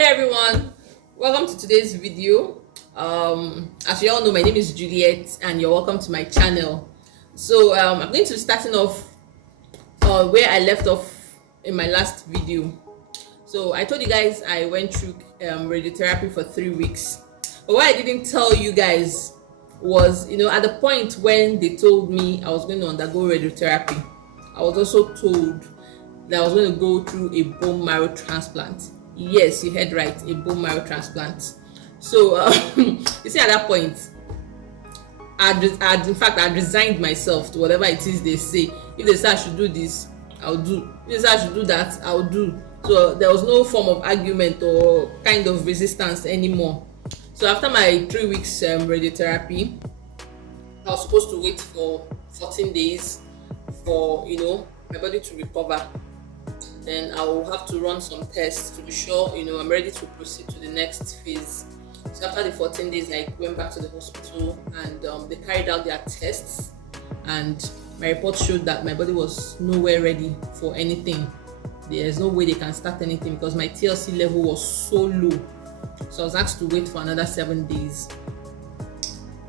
Hello everyone, welcome to today's video. As you all know, my name is Juliet and you're welcome to my channel. I'm going to be starting off where I left off in my last video. So I told you guys I went through radiotherapy for 3 weeks, but what I didn't tell you guys was, at the point when they told me I was going to undergo radiotherapy, I was also told that I was going to go through a bone marrow transplant. Yes, you heard right, a bone marrow transplant. So you see, at that point, in fact, I'd resigned myself to whatever it is they say. If they say I should do this, I'll do. If they say I should do that, I'll do. So there was no form of argument or kind of resistance anymore. So after my 3 weeks radiotherapy, I was supposed to wait for 14 days for my body to recover. Then I will have to run some tests to be sure I'm ready to proceed to the next phase. So after the 14 days, I went back to the hospital and they carried out their tests, and my report showed that my body was nowhere ready for anything. There's no way they can start anything because my TLC level was so low. So I was asked to wait for another 7 days.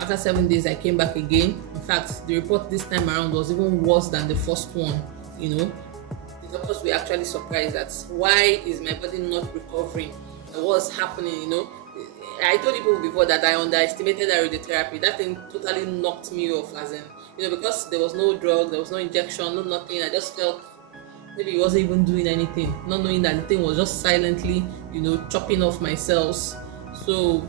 After 7 days, I came back again. In fact, the report this time around was even worse than the first one. The doctors were actually surprised that why is my body not recovering and what's happening. I told people before that I underestimated the radiotherapy. That thing totally knocked me off, as in because there was no drug, there was no injection, no nothing. I just felt maybe it wasn't even doing anything, not knowing that the thing was just silently chopping off my cells. So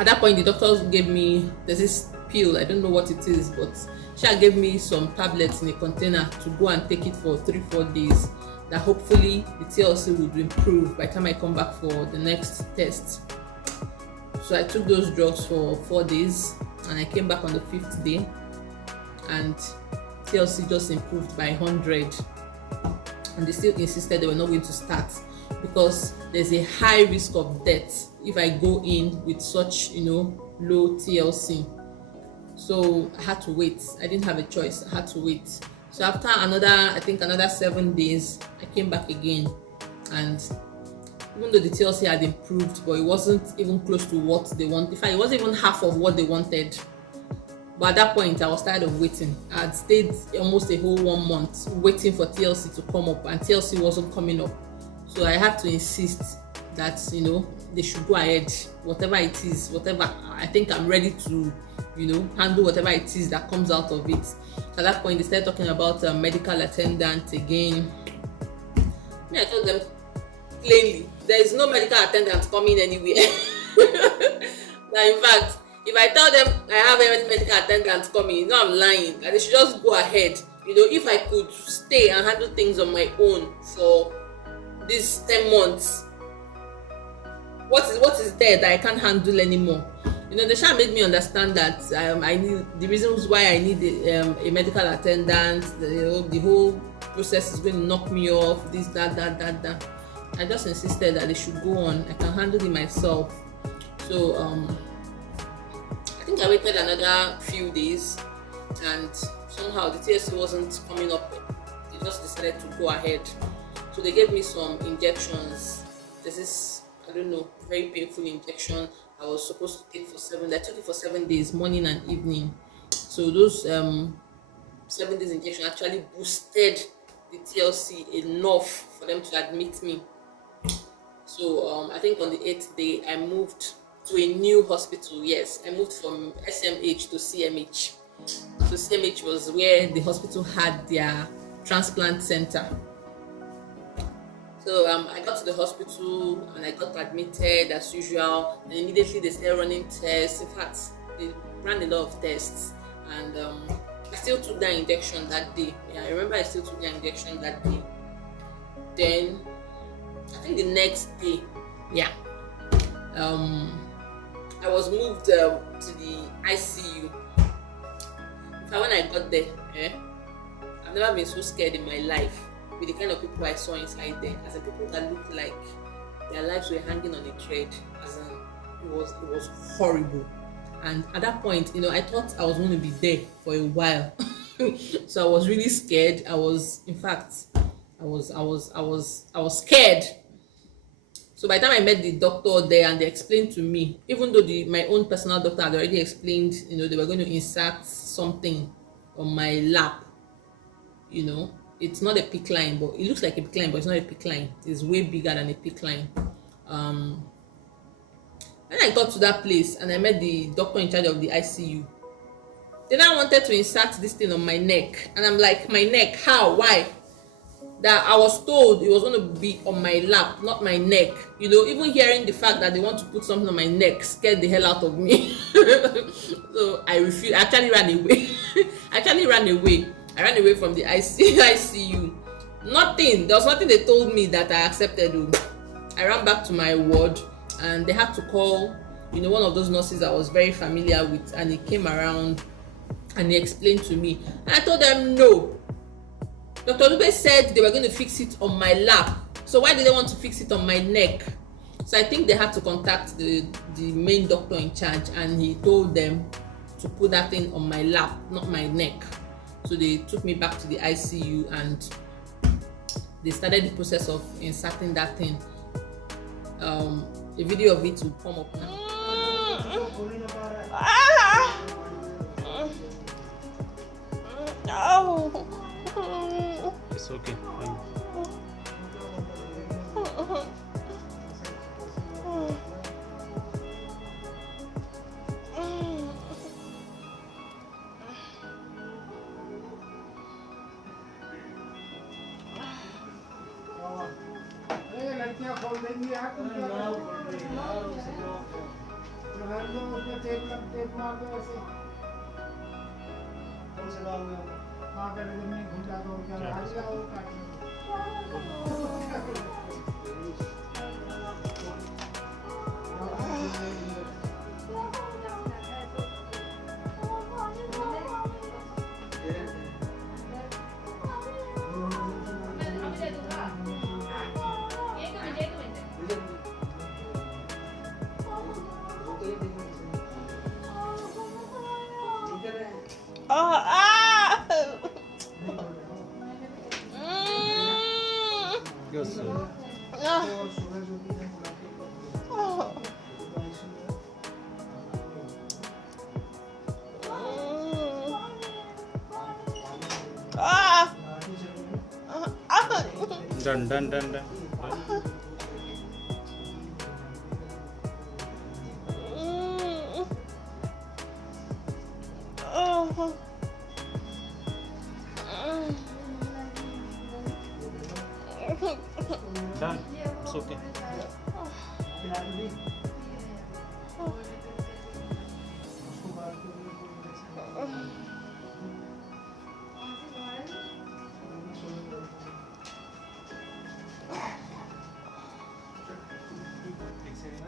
at that point, the doctors gave me, there's this pill, I don't know what it is, but she gave me some tablets in a container to go and take it for 3-4 days, that hopefully the TLC would improve by the time I come back for the next test. So I took those drugs for 4 days and I came back on the 5th day and TLC just improved by 100, and they still insisted they were not going to start because there's a high risk of death if I go in with such low TLC. So I had to wait. I didn't have a choice. I had to wait. So after another 7 days, I came back again, and even though the TLC had improved, but it wasn't even close to what they wanted. In fact, it wasn't even half of what they wanted. But at that point, I was tired of waiting. I had stayed almost a whole 1 month waiting for TLC to come up, and TLC wasn't coming up. So I had to insist that they should go ahead, whatever it is, whatever. I think I'm ready to handle whatever it is that comes out of it. So at that point, they started talking about a medical attendant again. I told them plainly, there is no medical attendant coming anywhere. Now, in fact, if I tell them I have a medical attendant coming, I'm lying. They should just go ahead. If I could stay and handle things on my own for these 10 months, what is there that I can't handle anymore? They should made me understand that I need the reasons why I need a medical attendant. The whole process is going to knock me off. This, that. I just insisted that they should go on. I can handle it myself. So I think I waited another few days, and somehow the TLC wasn't coming up. They just decided to go ahead. So they gave me some injections. There's this, I don't know, very painful injection I was supposed to take for 7 days. I took it for 7 days, morning and evening. So those 7 days injection actually boosted the TLC enough for them to admit me. So I think on the 8th day, I moved to a new hospital. Yes, I moved from SMH to CMH. So CMH was where the hospital had their transplant center. So I got to the hospital and I got admitted as usual, and immediately they started running tests. In fact, they ran a lot of tests, and I still took that injection that day. I remember I still took that injection that day. Then I think the next day, I was moved to the ICU. In fact, when I got there, I've never been so scared in my life with the kind of people I saw inside there, as the people that looked like their lives were hanging on a thread. As in, it was horrible. And at that point, I thought I was going to be there for a while. So I was really scared. I was scared. So by the time I met the doctor there and they explained to me, even though my own personal doctor had already explained, they were going to insert something on my lap, it's not a PICC line, but it looks like a PICC line, but it's not a PICC line. It's way bigger than a PICC line. When I got to that place and I met the doctor in charge of the ICU, they now wanted to insert this thing on my neck, and I'm like, my neck? How? Why? That I was told it was going to be on my lap, not my neck. Even hearing the fact that they want to put something on my neck scared the hell out of me. So I refused. I actually ran away. I ran away from the ICU. Nothing. There was nothing they told me that I accepted. I ran back to my ward, and they had to call, one of those nurses I was very familiar with, and he came around and he explained to me. And I told them no. Dr. Lube said they were going to fix it on my lap. So why did they want to fix it on my neck? So I think they had to contact the main doctor in charge, and he told them to put that thing on my lap, not my neck. So they took me back to the ICU and they started the process of inserting that thing. A video of it will come up now. It's okay. Yes, sir. Done. Done. It's okay.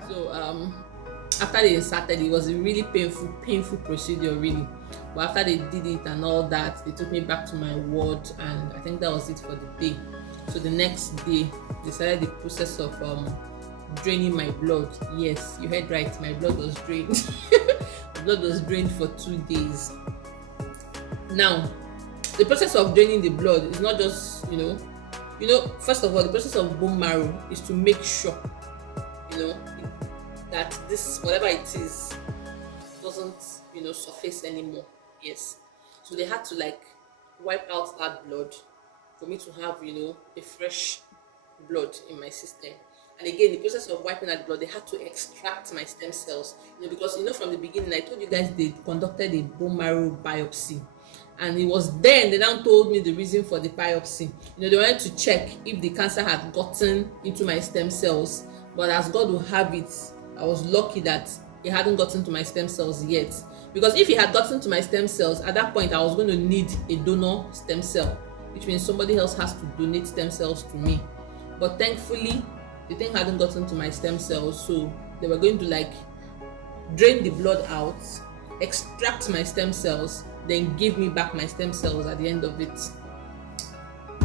So after they inserted, it was a really painful procedure, really. But after they did it and all that, they took me back to my ward, and I think that was it for the day. So the next day, they started the process of draining my blood. Yes, you heard right, my blood was drained. My blood was drained for 2 days. Now, the process of draining the blood is not just, first of all, the process of bone marrow is to make sure, that this, whatever it is, doesn't, surface anymore. Yes. So they had to wipe out that blood for me to have, a fresh blood in my system. And again, the process of wiping out blood, they had to extract my stem cells, because from the beginning I told you guys they conducted a bone marrow biopsy, and it was then they now told me the reason for the biopsy. They wanted to check if the cancer had gotten into my stem cells, but as God will have it, I was lucky that it hadn't gotten to my stem cells yet, because if it had gotten to my stem cells, at that point I was going to need a donor stem cell, which means somebody else has to donate stem cells to me. But thankfully the thing hadn't gotten to my stem cells, so they were going to drain the blood out, extract my stem cells, then give me back my stem cells at the end of it.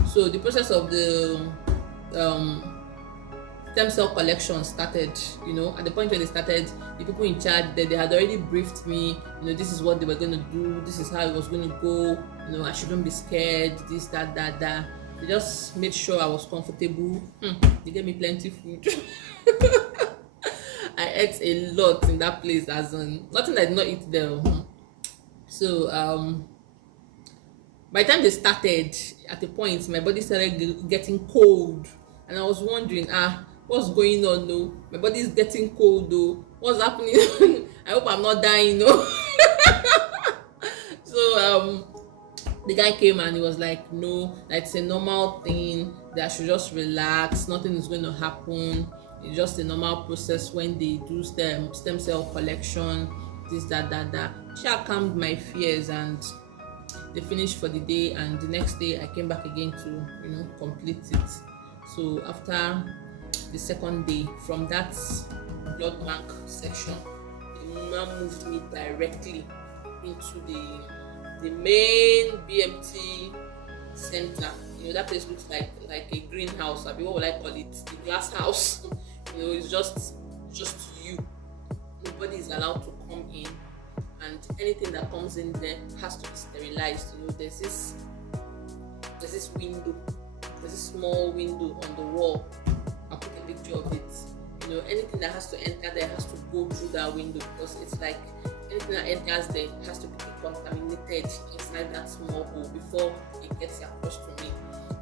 So the process of the stem cell collection started. At the point where they started, the people in charge, they had already briefed me, this is what they were going to do, this is how it was going to go, I shouldn't be scared, this, that. They just made sure I was comfortable. They gave me plenty food. I ate a lot in that place, as in nothing I did not eat there. So by the time they started, at a point my body started getting cold, and I was wondering, what's going on? No, my body is getting cold though. What's happening? I hope I'm not dying. No. So the guy came and he was like, no, that's a normal thing, that I should just relax, nothing is going to happen, it's just a normal process when they do stem cell collection, this, that. She calmed my fears, and they finished for the day, and the next day I came back again to complete it. So after the second day from that blood bank section, the man moved me directly into the main BMT center. That place looks like a greenhouse. I mean, what would I call it? The glass house. It's just you. Nobody is allowed to come in, and anything that comes in there has to be sterilized. There's this window. There's a small window on the wall. I'll put a picture of it. Anything that has to enter there has to go through that window, because it's like anything that enters there has to be contaminated inside that small hole before it gets across to me.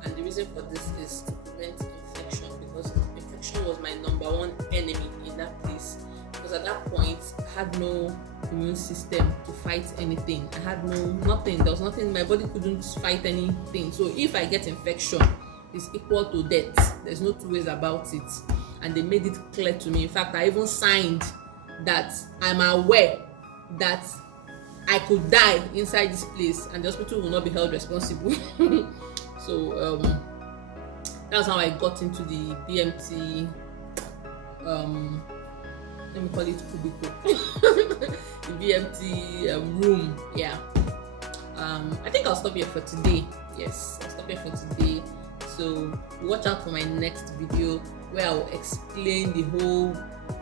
And the reason for this is to prevent infection, because infection was my number one enemy in that place. Because at that point I had no immune system to fight anything. I had nothing. There was nothing. My body couldn't fight anything. So if I get infection, it's equal to death. There's no two ways about it. And they made it clear to me. In fact, I even signed that I'm aware that I could die inside this place and the hospital will not be held responsible. So that's how I got into the BMT, let me call it cubicle. The BMT room. Yeah. I think I'll stop here for today. Yes, I'll stop here for today. So watch out for my next video where I'll explain the whole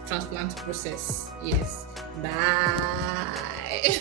transplant process. Yes. Bye.